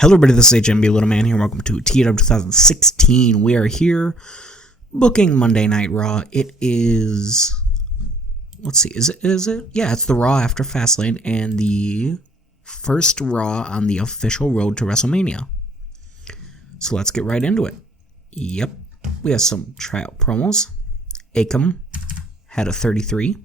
Hello everybody, this is Hmblittleman here. Welcome to TEW 2016. We are here booking Monday Night Raw. It is, let's see, is it? Yeah, it's the Raw after Fastlane and the first Raw on the official road to WrestleMania. So let's get right into it. Yep, we have some tryout promos. Akam had a 33.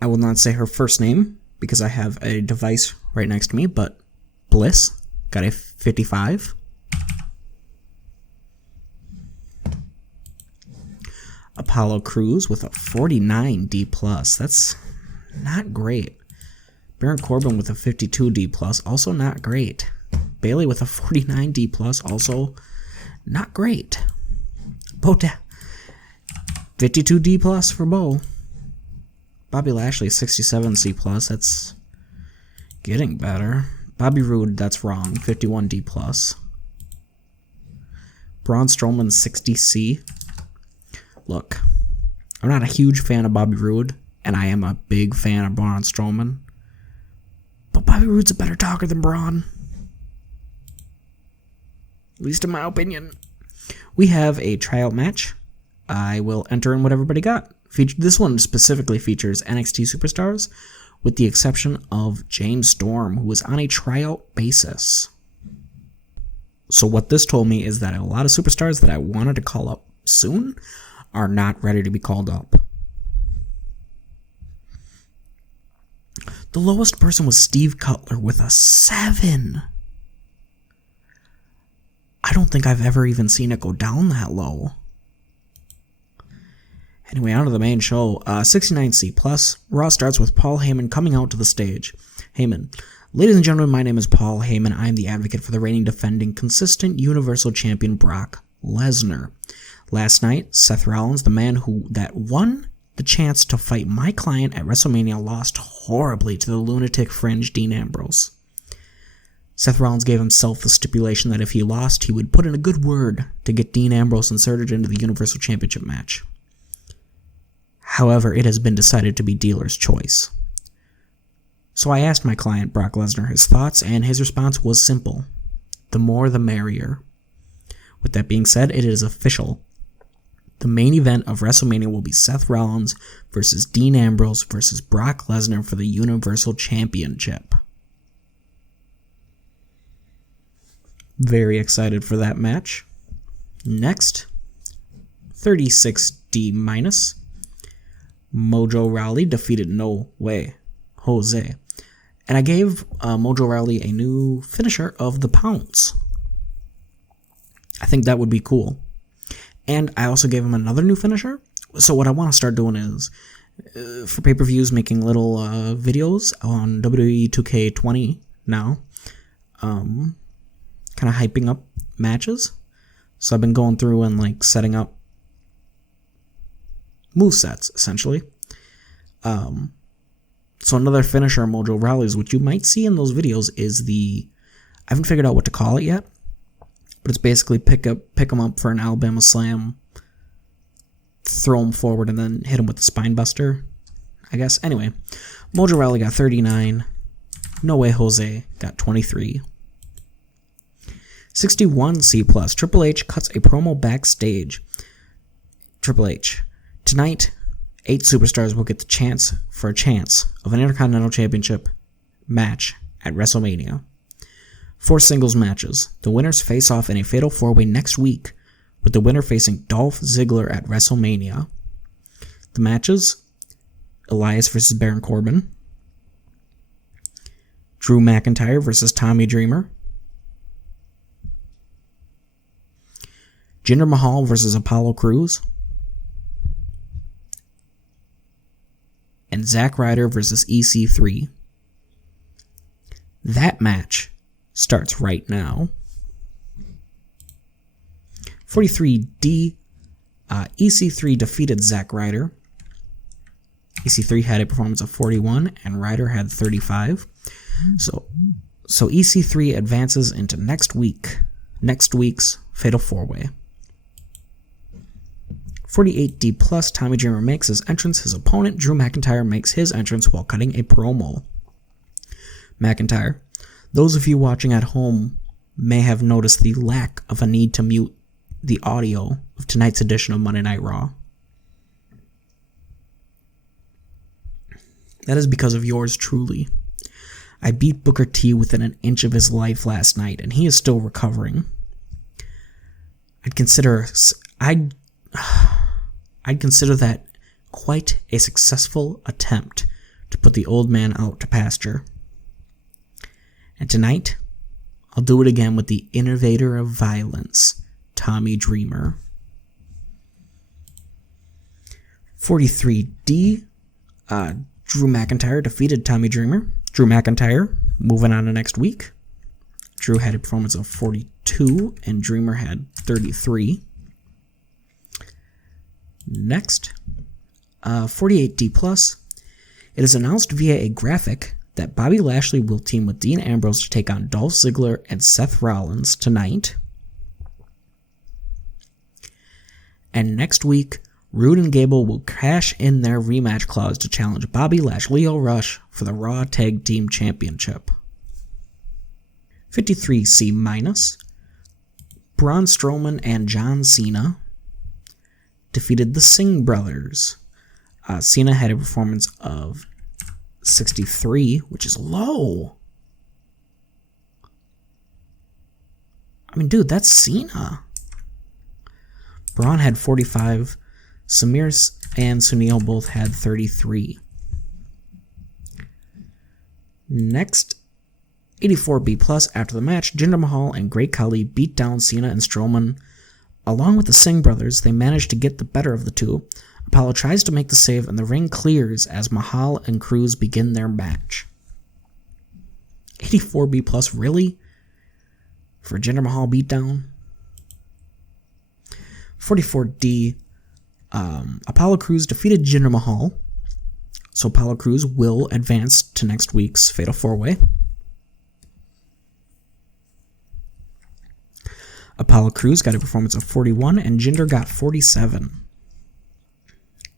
I will not say her first name because I have a device right next to me, but Bliss got a 55. Apollo Crews with a 49 D+. That's not great. Baron Corbin with a 52 D+, also not great. Bayley with a 49 D+, also not great. Bo 52 D+ for Bo. Bobby Lashley, 67 C+, that's getting better. Bobby Roode, that's wrong, 51 D+. Braun Strowman, 60 C. Look, I'm not a huge fan of Bobby Roode, and I am a big fan of Braun Strowman, but Bobby Roode's a better talker than Braun. At least in my opinion. We have a tryout match. I will enter in what everybody got. This one specifically features NXT superstars, with the exception of James Storm, who was on a tryout basis. So what this told me is that a lot of superstars that I wanted to call up soon are not ready to be called up. The lowest person was Steve Cutler with a 7. I don't think I've ever even seen it go down that low. Anyway, on to the main show. 69C+. Raw starts with Paul Heyman coming out to the stage. Heyman: "Ladies and gentlemen, my name is Paul Heyman. I am the advocate for the reigning, defending, consistent Universal Champion Brock Lesnar. Last night, Seth Rollins, the man that won the chance to fight my client at WrestleMania, lost horribly to the lunatic fringe Dean Ambrose. Seth Rollins gave himself the stipulation that if he lost, he would put in a good word to get Dean Ambrose inserted into the Universal Championship match. However, it has been decided to be dealer's choice. So I asked my client, Brock Lesnar, his thoughts, and his response was simple. The more the merrier. With that being said, it is official. The main event of WrestleMania will be Seth Rollins versus Dean Ambrose versus Brock Lesnar for the Universal Championship." Very excited for that match. Next, 36D-. Mojo Rawley defeated No Way Jose. And I gave Mojo Rawley a new finisher of the Pounce. I think that would be cool. And I also gave him another new finisher. So what I want to start doing is, for pay-per-views, making little videos on WWE 2K20 now. Kind of hyping up matches. So I've been going through and setting up movesets, essentially. So another finisher of Mojo Rawley's, which you might see in those videos, is I haven't figured out what to call it yet, but it's basically pick him up for an Alabama Slam, throw him forward, and then hit him with the Spine Buster, I guess. Anyway, Mojo Rawley got 39. No Way Jose got 23. 61C+. Triple H cuts a promo backstage. Triple H: "Tonight, 8 superstars will get the chance of an Intercontinental Championship match at WrestleMania. 4 singles matches. The winners face off in a fatal 4-way next week, with the winner facing Dolph Ziggler at WrestleMania. The matches: Elias versus Baron Corbin, Drew McIntyre versus Tommy Dreamer, Jinder Mahal versus Apollo Crews, and Zack Ryder versus EC3. That match starts right now." 43D. EC3 defeated Zack Ryder. EC3 had a performance of 41, and Ryder had 35. So EC3 advances into next week's Fatal 4-Way. 48D+, Tommy Dreamer makes his entrance. His opponent, Drew McIntyre, makes his entrance while cutting a promo. McIntyre. Those of you watching at home may have noticed the lack of a need to mute the audio of tonight's edition of Monday Night Raw. That is because of yours truly. I beat Booker T within an inch of his life last night, and he is still recovering. I'd consider that quite a successful attempt to put the old man out to pasture. And tonight, I'll do it again with the innovator of violence, Tommy Dreamer. 43D, Drew McIntyre defeated Tommy Dreamer. Drew McIntyre, moving on to next week. Drew had a performance of 42, and Dreamer had 33. Next, 48D+. It is announced via a graphic that Bobby Lashley will team with Dean Ambrose to take on Dolph Ziggler and Seth Rollins tonight. And next week, Rude and Gable will cash in their rematch clause to challenge Bobby Lashley-Lio Rush for the Raw Tag Team Championship. 53C-, Braun Strowman and John Cena defeated the Singh brothers. Cena had a performance of 63, which is low. I mean, dude, that's Cena. Braun had 45. Samir and Sunil both had 33. Next, 84B+, after the match, Jinder Mahal and Great Khali beat down Cena and Strowman. Along with the Singh brothers, they managed to get the better of the two. Apollo tries to make the save, and the ring clears as Mahal and Cruz begin their match. 84B+, really? For a Jinder Mahal beatdown? 44D, Apollo Crews defeated Jinder Mahal, so Apollo Crews will advance to next week's Fatal 4-Way. Apollo Crews got a performance of 41, and Jinder got 47.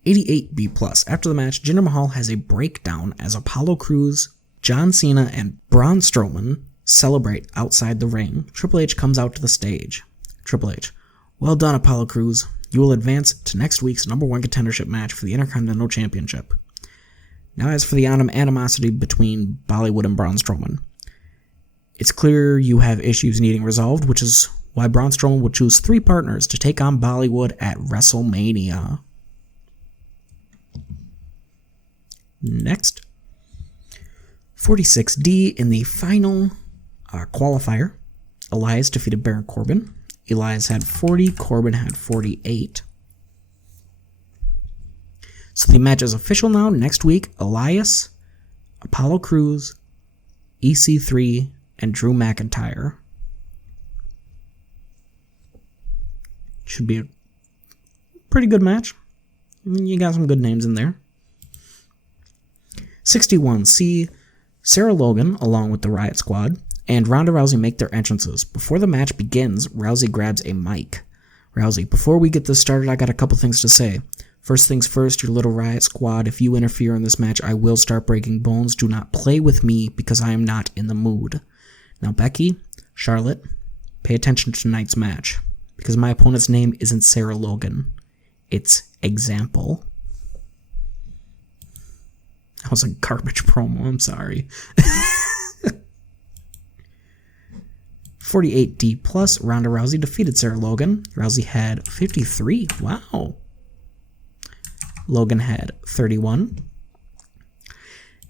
88B+. After the match, Jinder Mahal has a breakdown as Apollo Crews, John Cena, and Braun Strowman celebrate outside the ring. Triple H comes out to the stage. Triple H: well done, Apollo Crews. You will advance to next week's number 1 contendership match for the Intercontinental Championship. Now, as for the animosity between Bollywood and Braun Strowman, it's clear you have issues needing resolved, which is why Braun Strowman would choose 3 partners to take on Bollywood at Wrestlemania. Next, 46D, in the final qualifier, Elias defeated Baron Corbin. Elias had 40, Corbin had 48. So the match is official now. Next week, Elias, Apollo Crews, EC3, and Drew McIntyre. Should be a pretty good match. I mean, you got some good names in there. 61C, Sarah Logan, along with the Riot Squad, and Ronda Rousey make their entrances. Before the match begins, Rousey grabs a mic. Rousey: before we get this started, I got a couple things to say. First things first, your little Riot Squad, if you interfere in this match, I will start breaking bones. Do not play with me because I am not in the mood. Now, Becky, Charlotte, pay attention to tonight's match, because my opponent's name isn't Sarah Logan. It's Example. That was a garbage promo, I'm sorry. 48D+, Ronda Rousey defeated Sarah Logan. Rousey had 53. Wow. Logan had 31.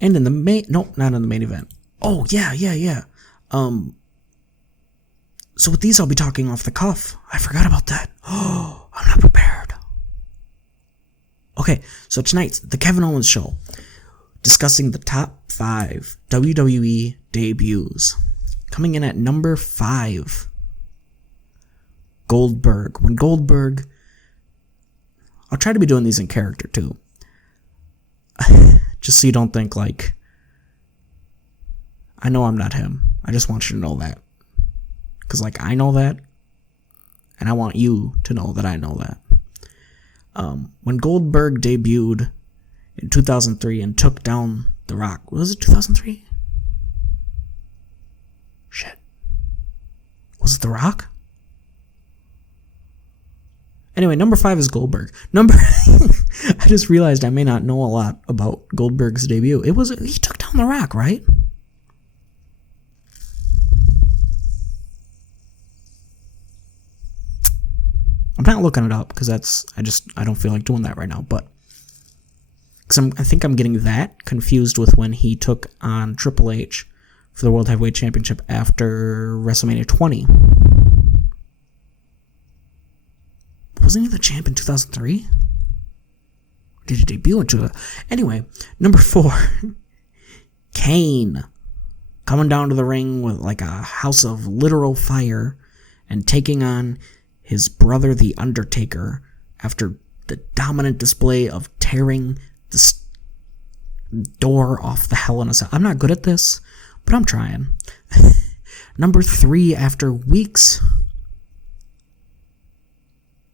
And in the main... Nope, not in the main event. Oh, yeah. So with these, I'll be talking off the cuff. I forgot about that. Oh, I'm not prepared. Okay, so tonight, the Kevin Owens Show, discussing the top 5 WWE debuts. Coming in at number 5, Goldberg. When Goldberg... I'll try to be doing these in character, too. Just so you don't think, like... I know I'm not him. I just want you to know that. Because, like, I know that. And I want you to know that I know that. When Goldberg debuted in 2003 and took down The Rock... Was it 2003? The Rock? Anyway, number 5 is Goldberg. I just realized I may not know a lot about Goldberg's debut. He took down The Rock, right? I'm not looking it up because I don't feel like doing that right now, but because I think I'm getting that confused with when he took on Triple H for the World Heavyweight Championship after WrestleMania 20. Wasn't he the champ in 2003? Did he debut in 2000? Anyway, number 4, Kane, coming down to the ring with like a house of literal fire and taking on his brother, The Undertaker, after the dominant display of tearing the door off the Hell in a Cell. I'm not good at this, but I'm trying. Number 3, after weeks.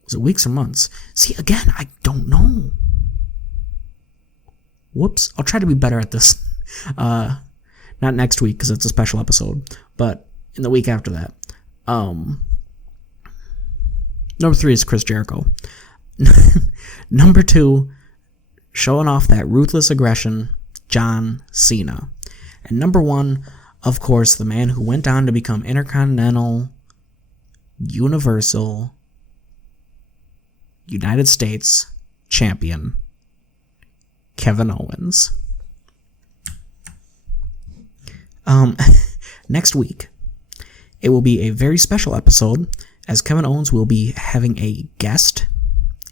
Was it weeks or months? See, again, I don't know. Whoops. I'll try to be better at this. Not next week, because it's a special episode, but in the week after that. Number 3 is Chris Jericho. Number 2, showing off that ruthless aggression, John Cena. And number 1, of course, the man who went on to become Intercontinental, Universal, United States champion, Kevin Owens. Next week, it will be a very special episode, as Kevin Owens will be having a guest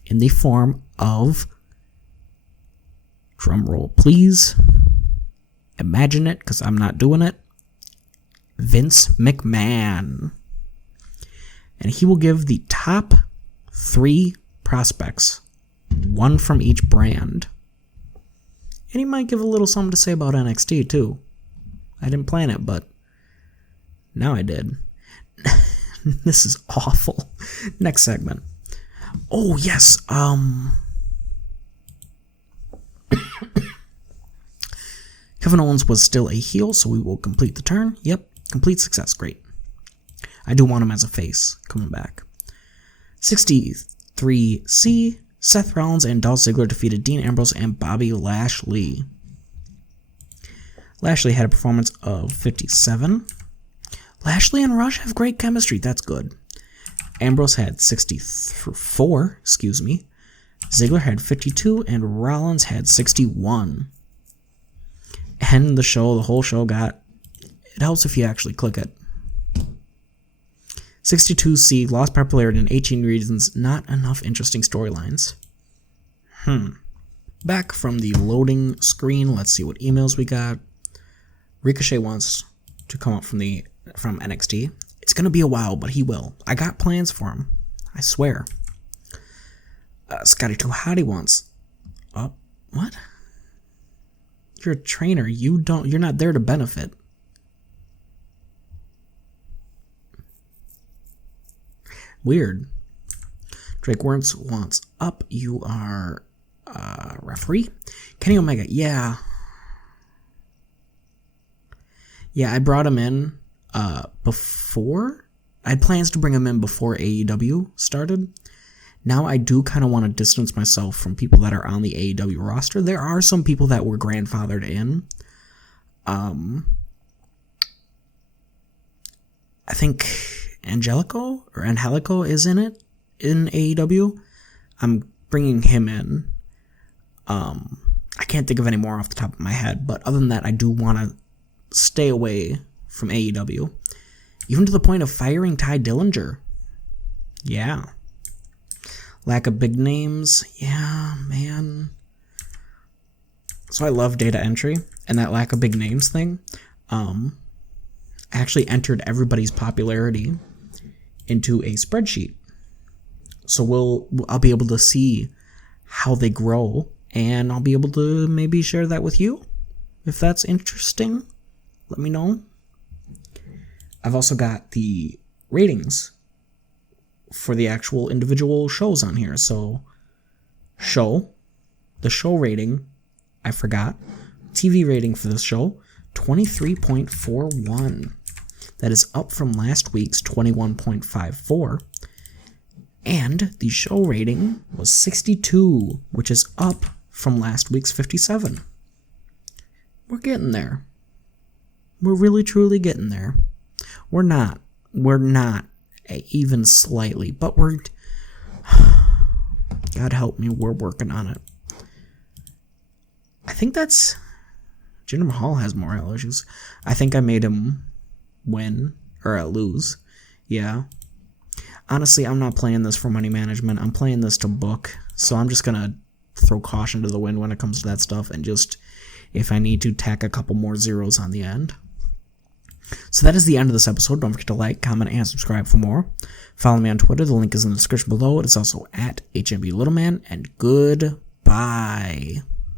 in the form of, drumroll please, imagine it, because I'm not doing it, Vince McMahon. And he will give the top 3 prospects, 1 from each brand. And he might give a little something to say about NXT too. I didn't plan it, but now I did. This is awful. Next segment. Oh, yes. Kevin Owens was still a heel, so we will complete the turn. Yep, complete success. Great. I do want him as a face coming back. 63C, Seth Rollins and Dolph Ziggler defeated Dean Ambrose and Bobby Lashley. Lashley had a performance of 57. Lashley and Rush have great chemistry. That's good. Ambrose had 64, Ziggler had 52, and Rollins had 61. And the whole show got, it helps if you actually click it. 62C lost popularity in 18 reasons, not enough interesting storylines. Back from the loading screen, let's see what emails we got. Ricochet wants to come up from NXT. It's going to be a while, but he will. I got plans for him. I swear. Scotty Too Hottie wants... what? You're a trainer. You're not there to benefit. Weird. Drake Wentz wants up. You are referee. Kenny Omega. Yeah, I brought him in before. I had plans to bring him in before AEW started. Now I do kind of want to distance myself from people that are on the AEW roster. There are some people that were grandfathered in. I think Angelico is in it in AEW. I'm bringing him in. I can't think of any more off the top of my head, but other than that, I do want to stay away from AEW, even to the point of firing Ty Dillinger. Yeah. Lack of big names. Yeah, man. So I love data entry, and that lack of big names thing actually entered everybody's popularity into a spreadsheet. So I'll be able to see how they grow, and I'll be able to maybe share that with you. If that's interesting, let me know. I've also got the ratings for the actual individual shows on here. So the show rating, I forgot. TV rating for this show, 23.41. That is up from last week's 21.54. And the show rating was 62, which is up from last week's 57. We're getting there. We're really, truly getting there. We're not. We're not even slightly, but we're... God help me, we're working on it. I think that's... Jinder Mahal has morale issues. I think I made him win, or lose. Yeah. Honestly, I'm not playing this for money management. I'm playing this to book, so I'm just going to throw caution to the wind when it comes to that stuff, and just, if I need to, tack a couple more zeros on the end. So that is the end of this episode. Don't forget to like, comment, and subscribe for more. Follow me on Twitter. The link is in the description below. It is also at Hmblittleman, and goodbye.